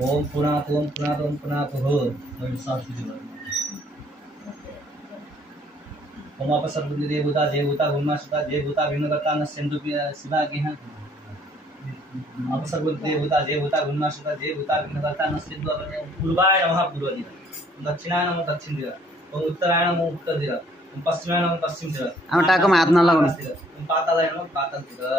ओम पुनात हो मैं साथ ही जुड़ा ओम आप सर्वज्ञ देवता गुणमाशता देवता भिन्नकर्ता न सिंधु शिवा के हैं आप सर्वज्ञ देवता गुणमाशता देवता भिन्नकर्ता न सिंधु पूर्वाय नमः पूर्व दिशा दक्षिणाय नमः दक्षिण दिशा ओम उत्तराय नमः उत्तर दिशा ओम पश्चिमाय नमः पश्चिम दिशा अब टाको हात नलाउनु ओम पातालाय नमः पाताल दिशा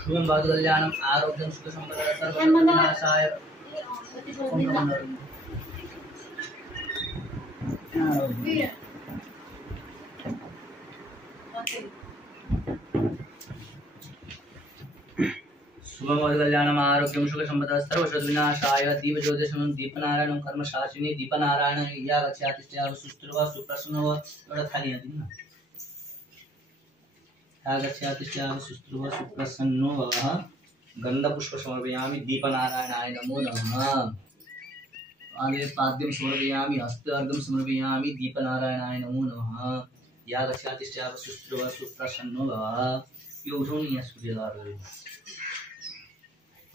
शुभम भवतु कल्याणम आरोग्यम सुख संपदा सर्वनाशाय शुभम भवतु कल्याणम आरोग्यम सुख संपदा सर्वशत्रुविनाशाय दीप ज्योतिषं दीपनारायणं कर्मशासिनी दीपनारायण या गच्छातिष्ठा सुस्त्रव सुप्रसन्नव एउटा थाली दिनु न आगच्छातिष्ठा सुस्त्रव सुप्रसन्नो भवः गन्धपुष्प समर्पयामि दीपनारायणाय नमो नमः आगे पाद्यं समर्पयामि हस्ते अर्घ्यं समर्पयामि दीपनारायणाय नमो नमः या गच्छातिष्ठा सुस्त्रव सुप्रसन्नो भवः यो उठाउनु यहाँ सूर्यद्वार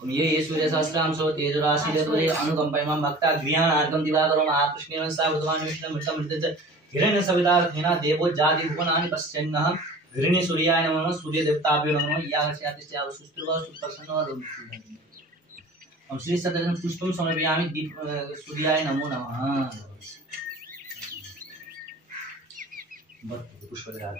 ओम ये सूर्य सहस्रांशो तेज राशि लेतोरे अनुकंपयमां भक्ता ज्ञानार्घं दिवाकरं महाकृष्णेन सावधवान् विष्णु मृतमृत हिरण्य सवितार्थेन देवो जाति भुवनानि पश्यन्नः हिरण्य सूर्याय नमः सूर्य देवताभ्यो नमः यागस्यातिष्ठा सुस्त्रव सुप्रसन्नो ओम श्री सदनं पुष्पं समर्पयामि दीप सूर्याय नमो नमः पुष्पदार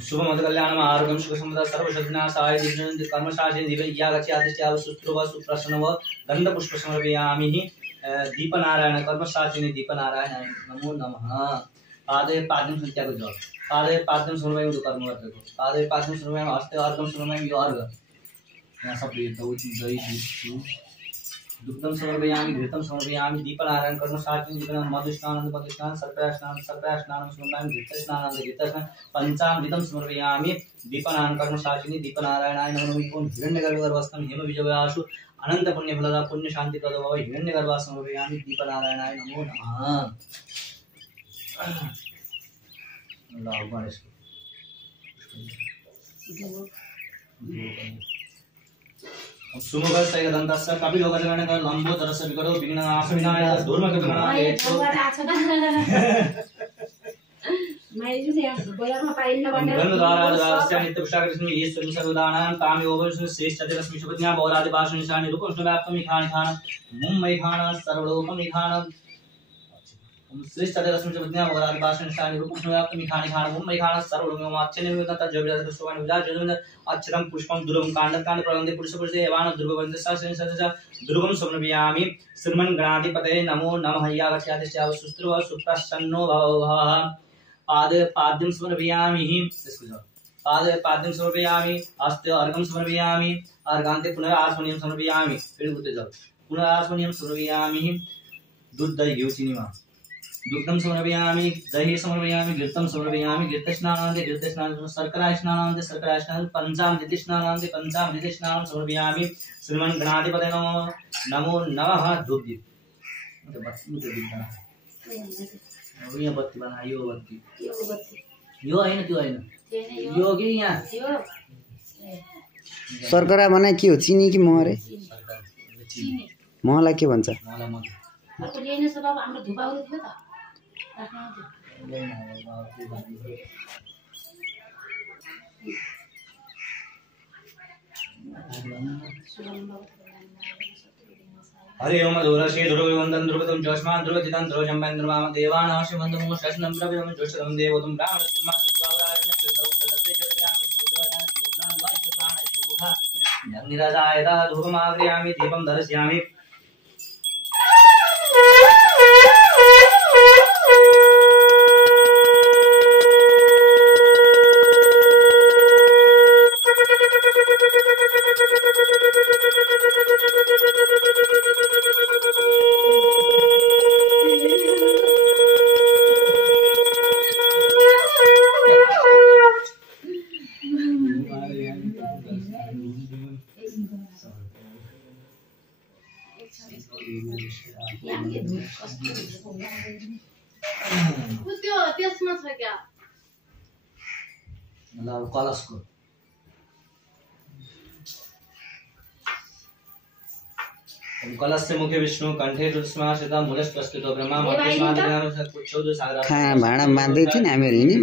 शुभ मद कल्याणम आरोग्यम सुख संपदा सर्वशत्रुनाशाय दिव्यं कर्मशासिनी दिव्य या गच्छातिष्ठा सुस्त्रव सुप्रसन्नव गंध पुष्प समर्पयामि दीपनारायण कर्मशासिनी दीपनारायण नमो नमः पादे पाद्यं संत्यागो जप पादे पाद्यं समर्पयामि कर्म गर्दको पादे पाद्यं समर्पयामि हस्ते अर्घं समर्पयामि यो अर्घ यहाँ सब दही दुग्धं समर्पयामि घृतं समर्पयामि दीपनारायण कर्मशासिनी दीपनारायण मधुस्नानं सर्पस्नानं समर्पयामि घृतस्नानं घृतस्नानं पंचामृतं समर्पयामि दीपनारायण कर्मशासिनी दीपनारायणाय नमः ओम हिरण्यगर्भस्थं हेमबीजवासु अनंत पुण्य फलदा पुण्य शांति प्रदो भव हिरण्यगर्भा समर्पयामि दीपनारायणाय नमो नमः अल्लाह गणेश सुमुखस्य दन्तस्य कपिलोकजनन लंबोदरस्य विकरो विघ्नाशविनाय दुर्मकगणाय गन्धधारास्य नित्यपुष्टाकृष्ण ईश्वरं सर्वदानां कामयोगं श्रेष्ठतिरस्मि सुपज्ञा बहुरादिभाषणिशानि रूपष्णव्याप्तमिखानिखान मुम्मैखान सर्वलोकमिखान श्रेष्ठतिरस्मि सुपज्ञा बहुरादिभाषणिशानि रूपष्णव्याप्तमिखानिखान मुम्मैखान सर्वलोकमाच्यनिर्मितं अक्षरं पुष्पं दुर्गं काण्डकाण्ड प्रबन्धे पुरुषपुरुषे एवान दुर्गबन्धस्य दुर्गं समर्पयामि श्रीमन् गणाधिपतये नमो नमः या गच्छातिष्ठा सुस्त्रव सुप्रसन्नो भवः पादे पाद्यं समर्पयामि पादे पाद्यं समर्पयामि हस्ते अर्घं समर्पयामि अर्घान्ते पुनः आचमनीयं समर्पयामि फिर उठते जाओ पुनः आचमनीयं समर्पयामि दूध दही घी चीनीमा दुग्धं समर्पयामि दही समर्पयामि घृतं समर्पयामि घृतस्नानान्ते घृतस्नानं शर्करा स्नानं पंचामृत स्नानं समर्पयामि श्रीमन् गणाधिपतये नमो नमः धूप दीप यो बत्ती बना यो बत्ती यो हैन त्यो हैन यो के यहाँ शर्करा भने के हो चिनी कि मह रे महलाई के भन्छ हरे ओम धुरशे ध्रुववन्दं ध्रुवतं जोष्मान् ध्रुवजितं ध्रुवजम्बं ध्रुवाम देवानां शिवन्दं शशनं प्रभवं जोषं देवतं ब्राह्मणसिंहा शिवावराजनं कृतौतलते जगद्यां निराजायता धूपमाग्रयामि दीपं दर्शयामि मतलब कलश को कलश से मुख्य विष्णु कंठे रुद्रमा सीता मूलस प्रस्तुत ब्रह्मा मध्य ज्ञान कुच्छोद सागरा खाना भाँडा मान्दै थियो नि हामीहरू नि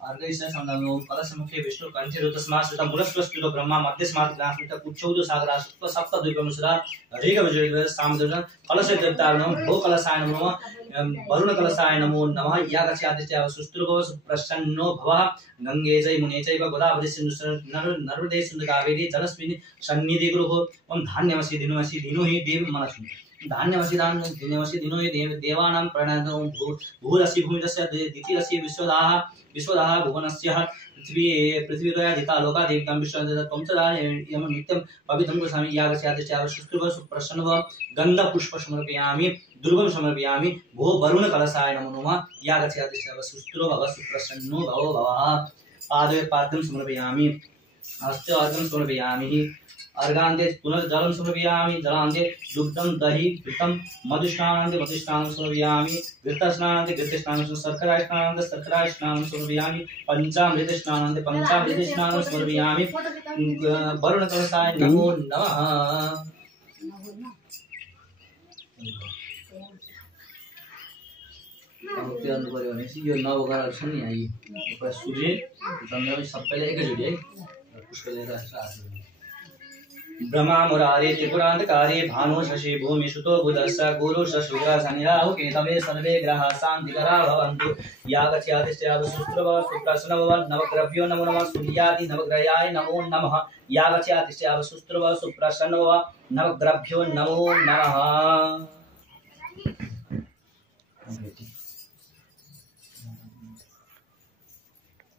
अर्गैसा संदर्भ कलश मुख्य विष्णु कंठे रुद्रमा सीता मूलस प्रस्तुत ब्रह्मा मध्य ज्ञान कुच्छोद सागरा सप्त द्वीपमुसरा ऋग विजय सामदन कलश देवतानो भो कलशाय नमः वरुण कलशाय नमो नमः यागस्यादित्य सुस्त्रुभव प्रसन्नो भवः गंगे जय मुने चैव गोदावरी सिन्धु नर्मदे सिन्धु कावेरी जलस्मिन् सन्निधि गुरुः ओम धान्यमसि दिनमसि दिनो हि देव मनस्मि धान्यमसि दिनमसि दिनो हि देवानां प्रणतो भूरसि भूमिरस्य द्वितीयसि विश्वदाः भुवनस्य पृथ्वीरयाधिता लोकादेवतां विश्वदाः त्वं च यम नित्यं पवित्रं कुर्वन्ति यागस्यादित्य सुस्त्रुभव प्रसन्नो गन्धपुष्प समर्पयामि दुर्गम समर्पयामि भो वरुण कलशाय नमो नमः यागस्यादित्य सुस्त्रुभव सुप्रसन्नो भवो भवः पादे पाद्यं समर्पयामि हस्ते अर्घ्यं समर्पयामि अर्घान्ते पुनर्जलं समर्पयामि जलान्ते दुग्धं दहि घृतं मधुस्नानान्ते मधुस्नानं समर्पयामि घृतस्नानान्ते घृतस्नानं शर्करास्नानान्ते शर्करास्नानं समर्पयामि पञ्चामृतस्नानान्ते पञ्चामृतस्नानं समर्पयामि वरुण कलशाय नमो नमः त्यो गर्यो भनेपछि यो नवग्रहहरू छन् नि यहाँ सूर्य चन्द्रमा सबैले एकैचोटि है पुष्प लिएर ब्रह्मा मुरारे त्रिपुरान्तकारे भानु शशि भूमि सुतो बुधश्च गुरु शुक्र शनि राहु केतवे सर्वे ग्रहाः शान्तिकरा भवन्तु यागस्यादित्य सुस्त्रव सुप्रसन्नव नवग्रभ्यो नमो नमः सूर्यादि नवग्रहाय नमो नमः यागस्यादित्य सुस्त्रव सुप्रसन्नव नवग्रभ्यो नमो नमः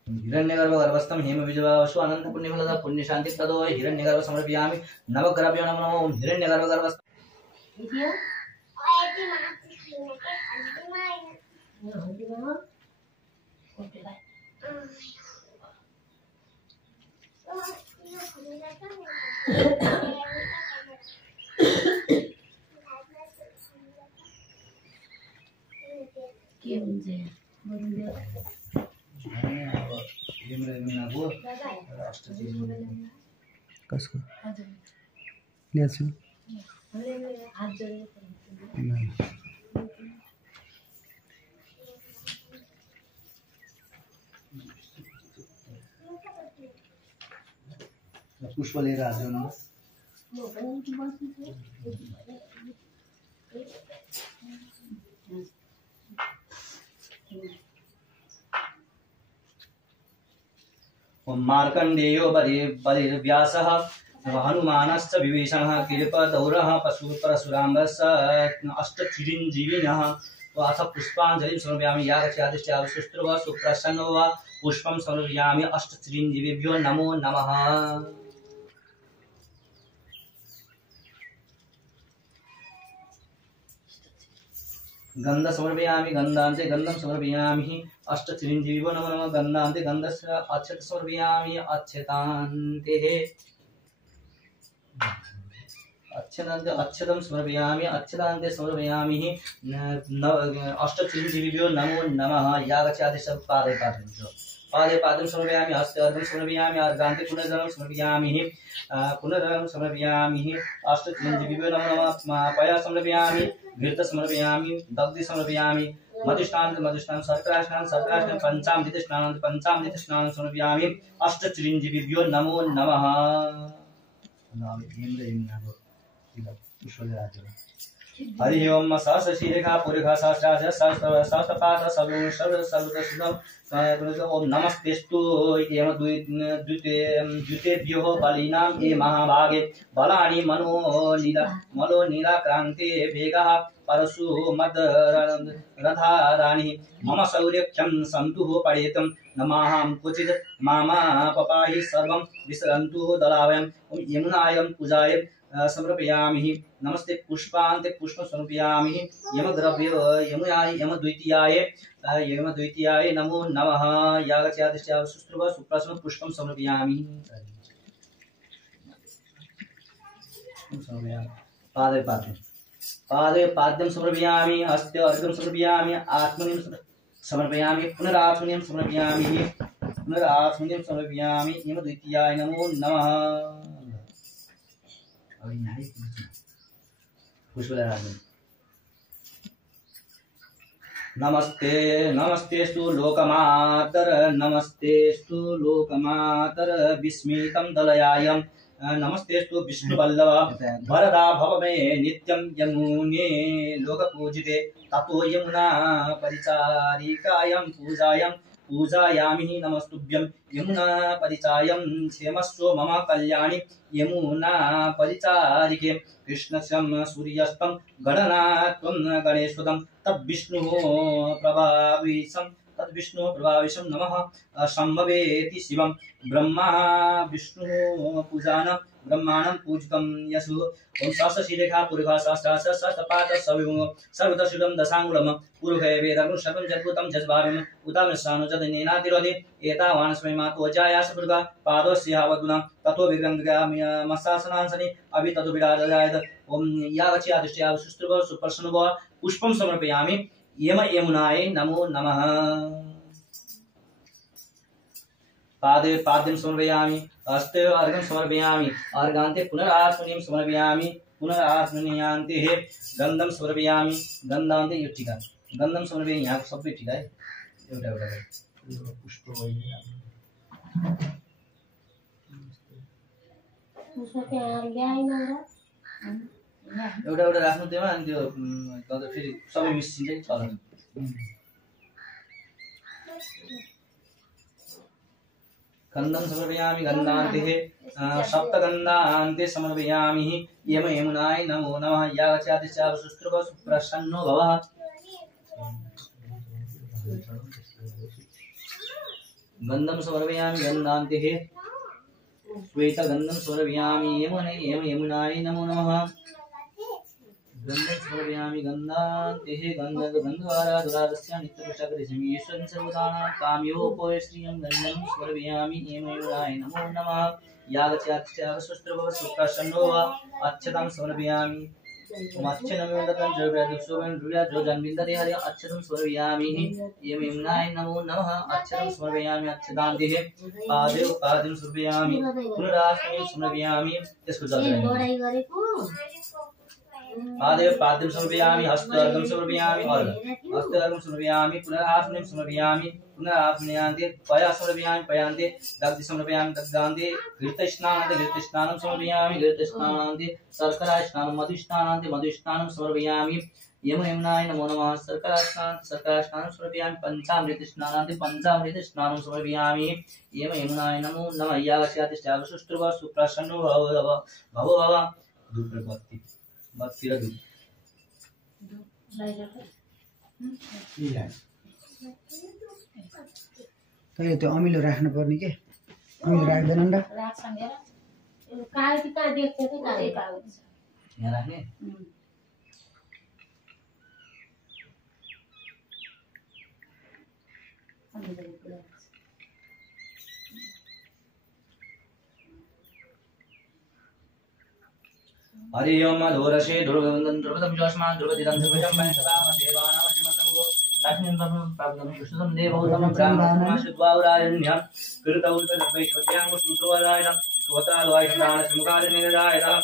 हिरण्यगर्भ गर्भस्थं हेम विजयवसु अनंत पुण्यफलद पुण्य शांति तदो हिरण्यगर्भ समर्पयामि नवग्रभ्यो नमो नमः हिरण्यगर्भ गर्भस्थ के हुन्छ कसको ल्याछु पुष्प लिएर हाल्नु मार्कंडेयो बलिर्व्यासः हनुमानश्च विभीषणः कृपदौरः परशुरामश्च अष्टचिरञ्जीविनः अथ पुष्पाञ्जलिं समर्पयामि यागस्यादित्य सुस्त्रुव सुप्रसन्नो वा पुष्पं समर्पयामि अष्टचिरञ्जीविभ्यो नमो नमः गंध समर्पयामि गंधान्ते गंधं समर्पयामि अष्टचिरञ्जीविभ्यो नमो नमः गंधान्ते गंधस्य अक्षत समर्पयामि अक्षतान्ते अक्षतं समर्पयामि अक्षतान्ते समर्पयामि अष्टचिरञ्जीविभ्यो नमो नमः यागस्यादित्य पादे पादं समर्पयामि हस्ते अर्घ्यं समर्पयामि अर्घान्ते पुनर्जलं समर्पयामि अष्टचिरञ्जीविभ्यो नमो नमः पया समर्पयामि घृत समर्पयामि दग्धि समर्पयामि मधुस्नानं शर्करास्नानं पंचामृत स्नानं समर्पयामि अष्टचिरञ्जीविभ्यो नमो नमः हरि ओम सहस्रशीर्षा पुरुषा सहस्राज सहस्रपाद सर्वसर्वसुदं ओम नमस्तेस्तु यम द्वितेभ्यो बलिनां ये महाभागे बलानि मनो नीलाक्रान्ते वेगः परशु मदरथाराणि मम शौर्यक्षं सन्तु पडेतं नमाहं क्वचित् मामा पपाहि सर्वं विसरन्तु दलावयं यमुनायं पूजाय समर्पयामि नमस्ते पुष्पान्ते पुष्पं समर्पयामि यमद्वितीयाय नमो नमः यागस्यादित्य सुस्त्रुव सुप्रसन्नं पुष्पं समर्पयामि पादे पाद्यं समर्पयामि हस्ते अर्घ्यं समर्पयामि आत्मनि समर्पयामि पुनरात्मनीयं समर्पयामि पुनरात्मनीयं समर्पयामि यम द्वितीयाय नमो नमः अभी नहीं पुष्पराज नमस्ते नमस्तेस्तु लोकमातर नमस्तेस्तु लोकमातर विस्मितं दलयायं नमस्तेस्तु विष्णुवल्लभ वरदा भव मे नित्यं यमुने लोकपूजिते ततो यमुना परिचारिकायं पूजायामि नमस्तुभ्यं यमुना परिचायं क्षेमस्व मम कल्याणि यमुना परिचारिके कृष्णस्यं सूर्यस्तं गणनात्वं गणेशोदं तद्विष्णुः प्रभाविशं नमः सम्भवेति शिवं ब्रह्मा विष्णुः पूजान ब्रह्माणं पूजितं यशु ओम सहस्रशीलेखा पुरुषा सहस्रपाद सर्वदशिलं दशाङ्गुलं पुरुषे वेदं सर्वं जद्भूतं जज्भाव्यम् उदामस्नानो जदनेनातिरोधि एतावान् स्वयं मातोजायास पुरुषा पादस्यावगुणं ततो विग्रहमसासनांसनि अभि ततो विराजयाद ओम यावचियादिष्ट्या सुस्त्रुव सुप्रसन्नव पुष्पं समर्पयामि यमुनाय नमो नमः पादे पाद्यं समर्पयामि हस्ते अर्घ्यं समर्पयामि अर्घान्ते पुनरात्मनीयं समर्पयामि पुनरात्मनीयान्ते गन्धं समर्पयामि गन्धान्ते यो टीका गन्धं समर्पयामि यहाँ सबै टीका है एउटा एउटा पुष्प एउटा एउटा राख्नु त्यसमा अनि त्यो त फेरि सबै मिसिन्छ नि चल्छ गन्धं समर्पयामि गन्धान्ते सप्तगन्धान्ते समर्पयामि यमुनाय नमो नमः यागस्यादिश्चाव सुस्त्रुव सुप्रसन्नो भवः गन्धं समर्पयामि गन्धान्ते श्वेतगन्धं समर्पयामि यमुनाय नमो नमः गन्धं समर्पयामि गन्धान्ते गन्धवाराधुरारस्य नित्यपुष्टकरिष्यामि ईश्वरं सर्वदानां काम्योपय श्रियं गन्धं समर्पयामि यमुनाय नमो नमः यागस्यादिश्चाव सुस्त्रुव सुप्रसन्नो भवः अच्छतां समर्पयामि अच्छनमिन्दतं जो जन्मिन्दते हरि अच्छतं समर्पयामि यमुनाय नमो नमः अच्छतं समर्पयामि अच्छतान्ते पादे पादं समर्पयामि पुनरात्मनीयं समर्पयामि त्यसको जल पादे पाद्यं समर्पयामि हस्तार्घ्यं समर्पयामि हस्तार्घ्यं समर्पयामि पुनरात्मनीयं समर्पयामि पुनरात्मनीयान्ते पया समर्पयामि पयान्ते दग्धि समर्पयामि दग्धान्ते घृतस्नानान्ते घृतस्नानं समर्पयामि घृतस्नानान्ते शर्करास्नानं मधुस्नानान्ते मधुस्नानं समर्पयामि यमुनाय नमो नमः शर्करास्नानं समर्पयामि पञ्चामृतस्नानान्ते पञ्चामृतस्नानं समर्पयामि यमुनाय नमो नमः यागस्यादिश्चाव सुस्त्रुव सुप्रसन्नो भव दुप्रपत्ति बत्ती र दूध तैँले त्यो अमिलो राख्नु पर्ने के अमिलो राख्दैन नि त यहाँ राख्ने हरि ओम धोरसे ध्रुवन्दं ध्रुवदं जोष्मान् ध्रुवदिदं ध्रुवजं वैष्णवाम देवानां जीवनं तस्मिन् प्राप्तं कृष्णं देवोत्तमं ब्राह्मणं शुद्धावरायण्यं कृतौ तद्वैश्वर्यां शूद्रवरायणं स्वताद्वैष्णवानसमुखादिनिरायणं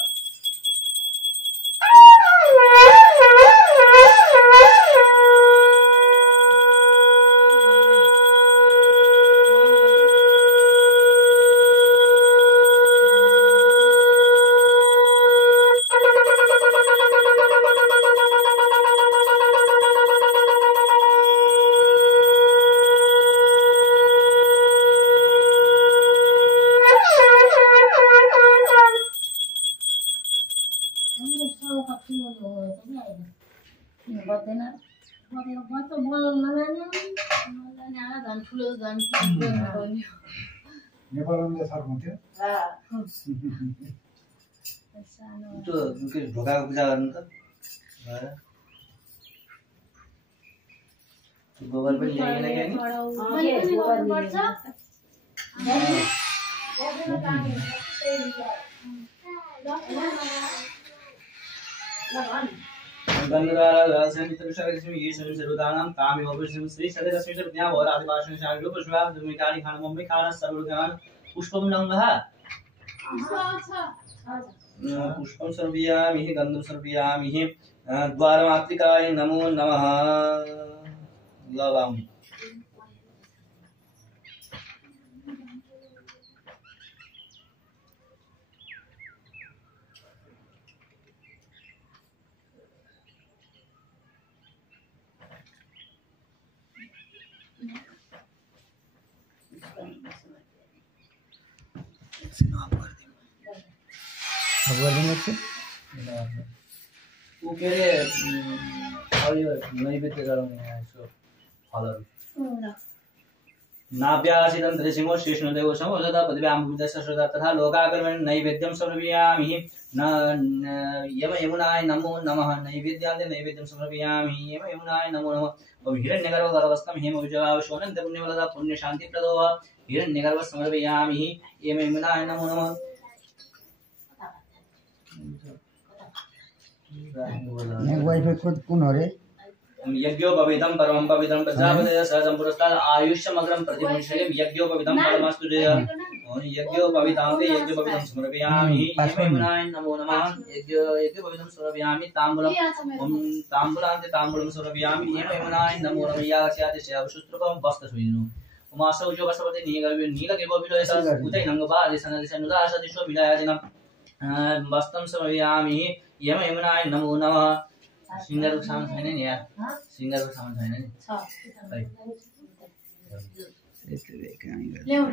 नेपालमा सर हुन्थ्यो त्यो के ढोकाको पूजा गर्नु त गोबर पनि ल्याइएन के नि गन्धराला राजसमित्रशरस्मी ईश्वरं सर्वदानां कामे वपुषं श्री सदैरस्मी सर्वज्ञा वरादिभाषण शारीर पुष्पा दुमितानि खान मुंबई खान सर्वज्ञान पुष्पं नंगः पुष्पं सर्वयामि गन्धं सर्वयामि द्वारमात्रिकाय नमो नमः लवामि वो के रे अब यो नैवेद्य गराउने यसो फलहरु नाभ्यासितं त्रिसिंहो शेषनदेव समोजदा पदव्याम्बुदस्य सदा तथा लोकाकर्मण नैवेद्यं समर्पयामि यम यमुनाय नमो नमः नैवेद्यान्ते नैवेद्यं समर्पयामि यम यमुनाय नमो नमः ओम हिरण्यगर्भगर्भस्थं हेम विजयावशोनन्त पुण्यवलदा पुण्य शांति प्रदो हिरण्यगर्भ समर्पयामि यम यमुनाय नमो नमः वाइफाई कोड कौन हो रे यज्ञोपवीतं परमं पवित्रं प्रजापतये सहजं पुरस्ताद आयुष्यमग्रं प्रतिमुष्यं यज्ञोपवीतं परमास्तु जय यज्ञोपवीतान्ते यज्ञोपवीतं समर्पयामि यमुनाय नमो नमः यज्ञोपवीतं समर्पयामि ताम्बूलम् ओम ताम्बूलान्ते ताम्बूलं समर्पयामि यमुनाय नमो नमः यास्याति सेवशुत्रकं वस्त्रसुयिनो उमासौ जोगसवते नीलगेवो विलोयस उतै नंगबादि सनदिशनुदासदिशो विलायादिनं वस्त्रं समर्पयामि यमुनाय नमो नमः सिंगर को सामान छैन नि यार सिंगर को सामान छैन नि ल्याउ न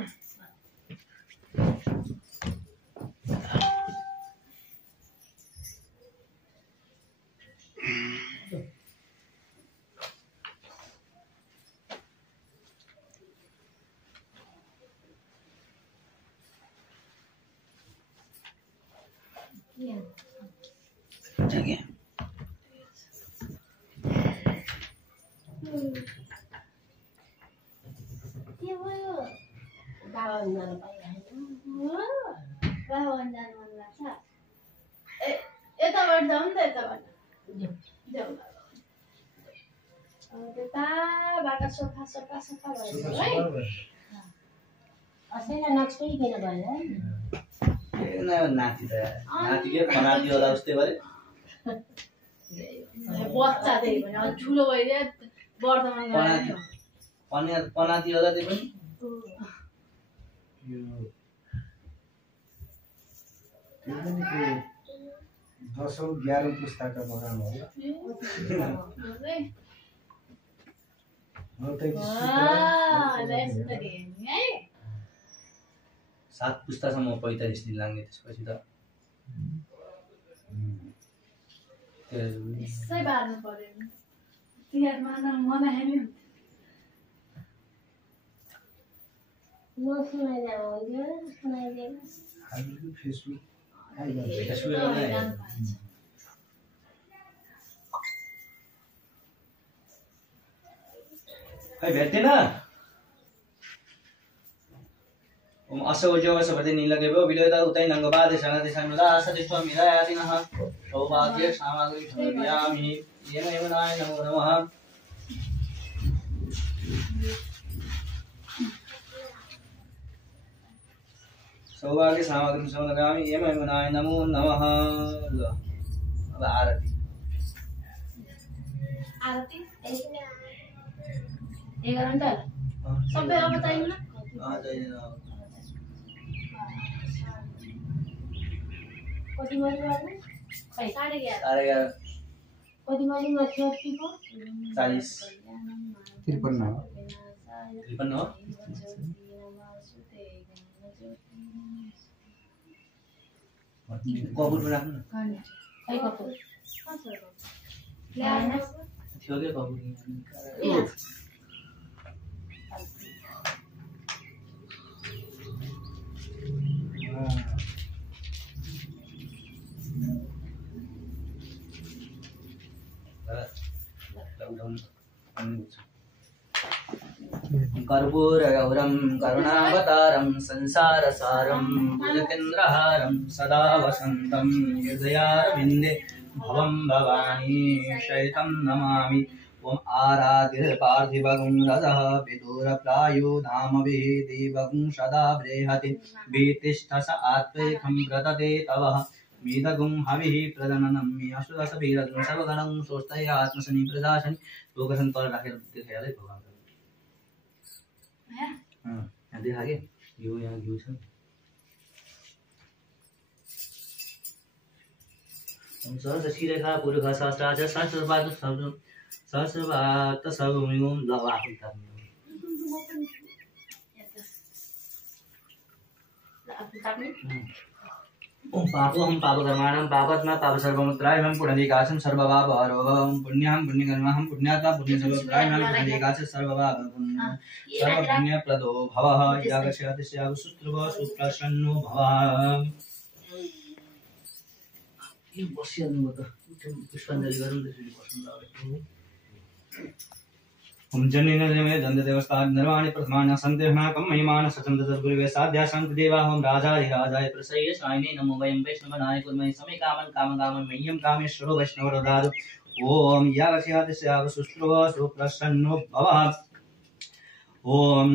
ठीक है यताबाट जाउँ नि त यताबाट जाउँ त्यताबाट सोफा सोफा सोफा भयो है असैलाई नछोइकन भयो है नाति त नाति के बनाती होला उस्तै गरे बच्चा त्यही भने अझ ठुलो भइदियो वर्तमान पनाती होला त्यही पनि दशौं 11औं पुस्ताका बगान हो सात पुस्तासम्म 45 दिन लाग्ने त्यसपछि त त्यसै बार्नु पर्यो तिहारमा मनाएन फेसबुक खै भेट्दैन ओम असौजो सबते नीलगेवो विलोयता उतै नंगबादे सनदिशनुदा सदिष्टो मिलायातिनः सौभाग्य सामग्री समर्पयामि यमुनाय नमो नमः सौभाग्य सामग्री समर्पयामि यमुनाय नमो नमः ल अब आरती आरती ए गरौँ त सबै अब चाहिँदैन चाहिँदैन कति बजे गर्नु खै 11:30 कति बजे गर्छ टिपो 40 53 हो 53 हो कपुर राख्नु खै कपुर थियो के कपुर कर्पूरगौरं करुणावतारं संसारसारं भुजगेन्द्रहारं सदा वसन्तं हृदयारविन्दे भवं भवानी शैतं नमामि ओम आराधिर पार्थिवगुं रजः विदुरप्रायो धामभिः देवगुं सदा बृहति भीतिष्ठस आत्वैकं व्रतते तवः मीदगुं हविः प्रजननं मे अश्वदश वीरगुं सर्वगणं सोस्तय आत्मसनि प्रजाशनि लोकसंतोष राखेर देखाइ हाले भगवान यहाँ देखा के यो यहाँ घिउ छ हम सहज शिरेखा पुरुखा शास्त्राच शास्त्रवाद शब्द सहस्रवाद सर्वमिगुं लवाहु ओम पापोहम पापकर्माणं पापात्मा पापसर्वमुद्रायमं पुण्यदिकाचं सर्वपापहरोऽहं पुण्यां पुण्यकर्महं पुण्यात्मा पुण्यसर्वमुद्रायमं पुण्यदिकाचं सर्वपापपुण्य सर्वपुण्यप्रदो भवः यागस्यादिस्याव सुस्त्रव सुप्रसन्नो भवः यो बसिहाल्नु त पुष्पाञ्जलि गरौँ त्यसरी बस्नु लाग्यो हम जनेन जमे दंड देवस्ता निर्वाणी प्रथमाना संदेहनाकं महिमान सचंद सद्गुरुवे साध्या शांति देवा हम राजाय प्रसय्य साइने नमो वयं वैष्णवनाय कुर्महे समे कामं कामं मह्यं कामेश्वरो वैष्णवरोदारो ओम यागस्यादिस्याव सुस्त्रव सुप्रसन्नो भवः ओम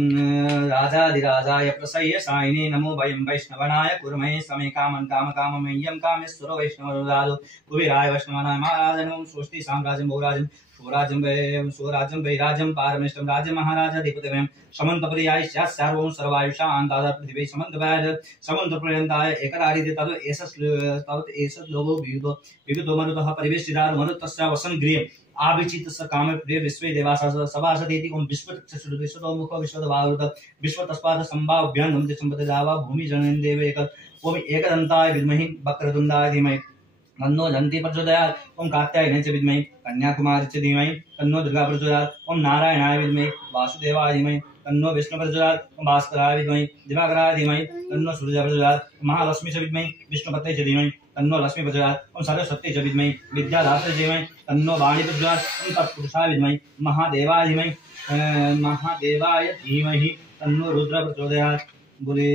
राजाधिराजाय प्रसय्य साइने नमो वयं वैष्णवनाय कुर्महे समे कामं कामं मह्यं कामेश्वरो वैष्णवरोदारो कुबेराय वैष्णवनाय महाराजनो स्वस्ति साम्राज्यं भोगराजं स्वराज्यं वैराज्यं पारमेष्टं राज्यं महाराजाधिपतिमयं समन्तप्रियाय स्यात् सर्वं सर्वायुषां दादा पृथिवी समन्तपर्यन्ताय एकरारिते तद् एष लोगो विगतो मरुतः परिवेष्टितात् मरुतस्य वसन्गृहे आविचितस्य कामे प्रिय विश्वे देवासः सभासदेति ओम विश्वतक्षुरुत विश्वदवारुत विश्वतस्पाद संभाव्यान्नं संपदे दावा भूमि जनन देव एक ओम एकदन्ताय विद्महे वक्रतुण्डाय धीमहि तन्नो दन्ति प्रचोदयात् ओम कात्यायनाय च विद्महे कन्याकुमारी च धीमहि तन्नो दुर्गा प्रचोदयात् ओम नारायणाय विद्महे वासुदेवाय धीमहि तन्नो विष्णु प्रचोदयात् ओम भास्कराय विद्महे दिवाकराय धीमहि तन्नो सूर्य प्रचोदयात् महालक्ष्मी च विद्महे विष्णुपत्यै च धीमहि तन्नो लक्ष्मी प्रचोदयात् ओम सरस्वत्यै च विद्महे विद्यादात्रै च धीमहि तन्नो वाणी प्रचोदयात् ओम तत्पुरुषाय विद्महे महादेवाय धीमहि तन्नो रुद्र प्रचोदयात् बोले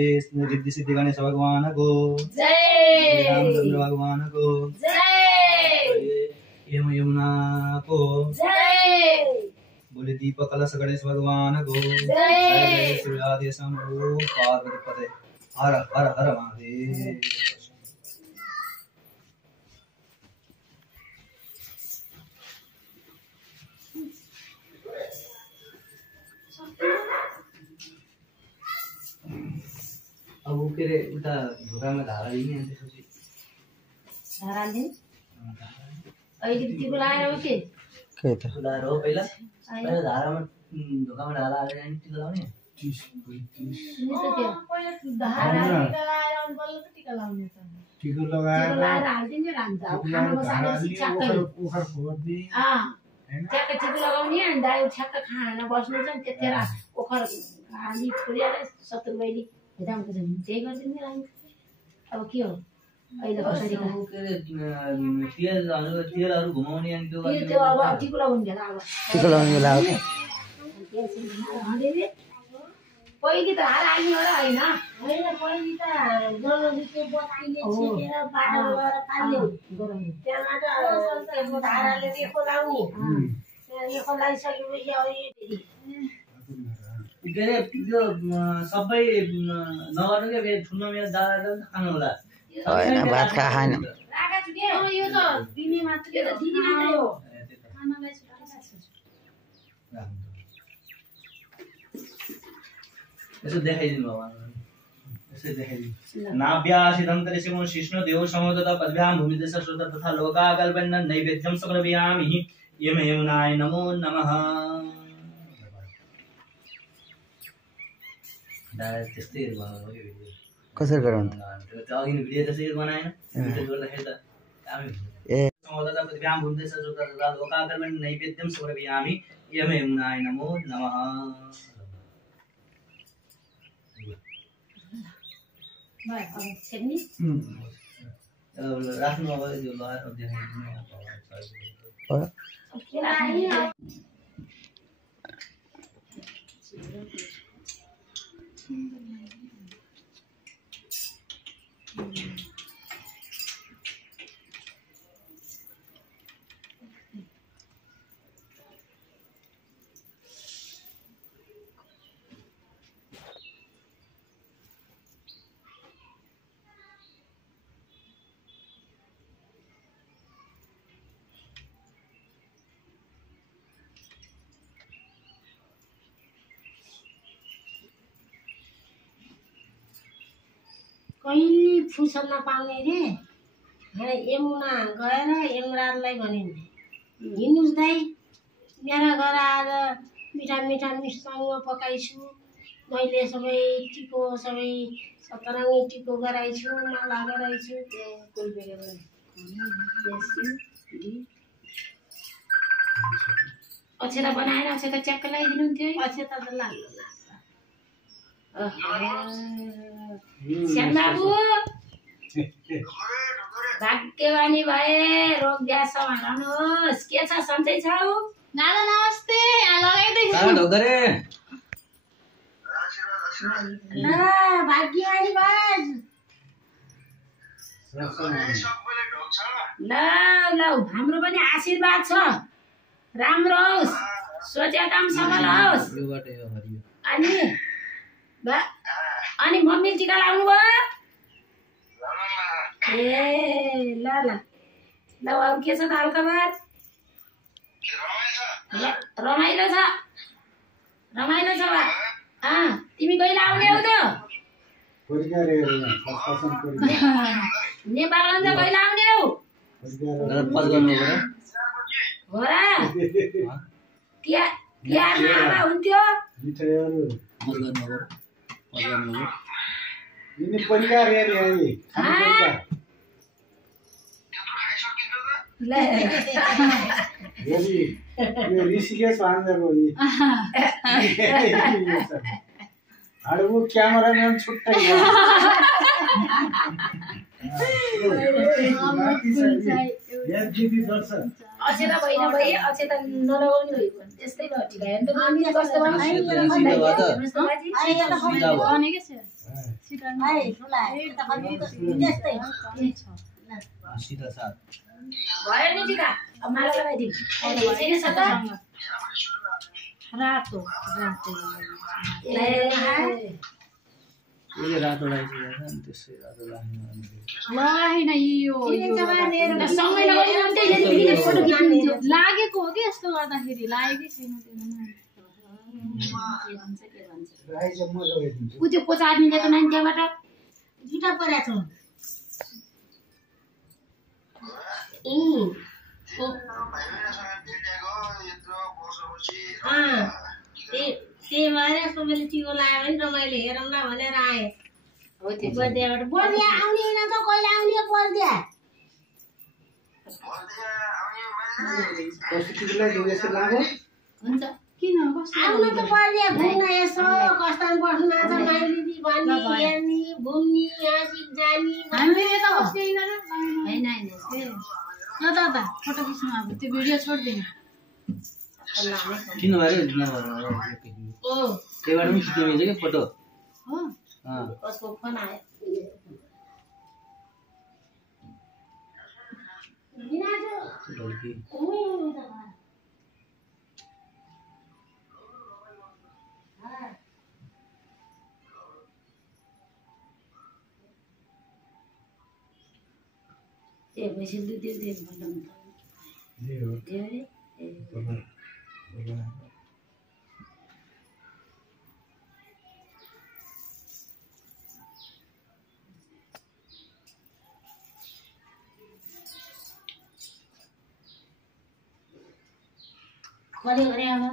रिद्धि सिद्धि गणेश भगवान को जय रामचंद्र भगवान को जय यमुना को जय बोले दीपक कलश गणेश भगवान को जय श्री राधे शंभु पार्वती पते हर हर हर महादेव अब वो के रे उता ढोका में धारा नहीं है त्यसपछि धारा ले अहिले टिको लाएर हो के त लाएर हो पहिला पहिला धारामा ढोकामा ढाला हालेर अनि टिको लाउने नि त त्यो पहिला धारा टिका लाएर अनि बल्ल टिका लाउने त टिको लगाएर हाल्दिने रान्छ अब खानामा साले छ्याक्कै ओखर खोज्ने ठ्याक्क टिको लगाउने अनि दाइ ठ्याक्क खाना बस्नु चाहिँ त्यतिखेर ओखर हाली छोडेर शत्रुबैली हेदामको चाहिँ त्यही गरिदिने रान्छ अब के हो अहिले कसरी तेलहरू घुमाउने अनि त्यो अब टिको लगाउने बेला अब टिको लगाउने बेला हो पहिले त हार हाल्ने हो र होइन पहिले त जलले बत्तीले छिटेर बाटो गएर पाल्यो त्यहाँबाट धाराले रेखो लाउने रेखो लगाइसकेपछि अब के अरे त्यो सबै नगर्नु के ठुलो मेरो दादा खानु होला होइन भात खाएन राखा छु के यो त दिने मात्र के त दिने मात्रै हो खानालाई यसो देखाइदिनु भगवान यसो देखाइदिनु नाभ्यासिदन्तरिक्षं शिष्णु देव समुद्र पद्भ्यां भूमिदेश श्रोत तथा लोकाकल्पन्न नैवेद्यं समर्पयामि यमुनाय नमो नमः त्यस्तै कसरी गराउनु अघि भिडियो त्यसरी बनाएन भिडियो गर्दाखेरि त ए समुद्र पद्भ्यां भूमिदेश श्रोत तथा लोकाकल्पन्न नैवेद्यं समर्पयामि यमुनाय नमो नमः राख्नु अब यो लगाएर देखाइदिनु कहिले फुर्सद नपाउने रे यमुना गएर यमराजलाई भनिन् हिँड्नुहोस् दाइ मेरा घर आज मिठा मिठा मिष्टाङ्ग पकाइछु मैले सबै टिको सबै सतरङ्गी टिको गराइछु माला गराइछु कोही बेला अक्षता बनाएर अक्षता च्याक्क लगाइदिनुहुन्थ्यो है अक्षता त लाग्नु श्यामबाबु भाग्यवानी भए रोग ब्यास सम्हाल्नुहोस् के छ सन्चै छौ दादा नमस्ते लगाइदैछु भाग्यवानी भए ल ल हाम्रो पनि आशीर्वाद छ राम्रो होस् सोचेको काम सफल होस् अनि मम्मी टिका लाउनु भयो ए ल ल ल अरू के छ त हालखबर रमाइलो छ बा तिमी कहिले आउने हौ त नेपाल अन्त कहिले आउने हौ हो र तिहारमा आमा हुन्थ्यो ऋषिकेश वो क्यामेराम्यान छुट्टै अक्षता भएन भए अक्षता नलगाउने भयो त्यस्तै भयो ठिक हेर्नु कस्तो भयो नि टिका अब माला लगाइदिउँ रातो लगाएन यो लागेको हो कि यस्तो गर्दाखेरि लागेकै छैन त्यो कोचा आदमी ल्याएको नानी त्यहाँबाट जुटा परेको छ त्यही भएर सबैले टिको लगायो भने रमाइलो हेरौँ न भनेर आए हो त्यो बर्दियाबाट बर्दिया आउने होइन त कहिले आउने बर्दिया हुन्छ किन आउनु त बर्दिया घुम्न यसो कस्तो बस्नु आज माइली भन्ने हेर्ने घुम्ने आँसिक जाने हामीले त बस्ने होइन ल दादा फोटो खिच्नु अब त्यो भिडियो छोड्दिनु किन भयो त्यहीबाट पनि खिच्नु मिल्छ कि फोटो कसको फोन आयो ए पैसा दे कहिले गरे अब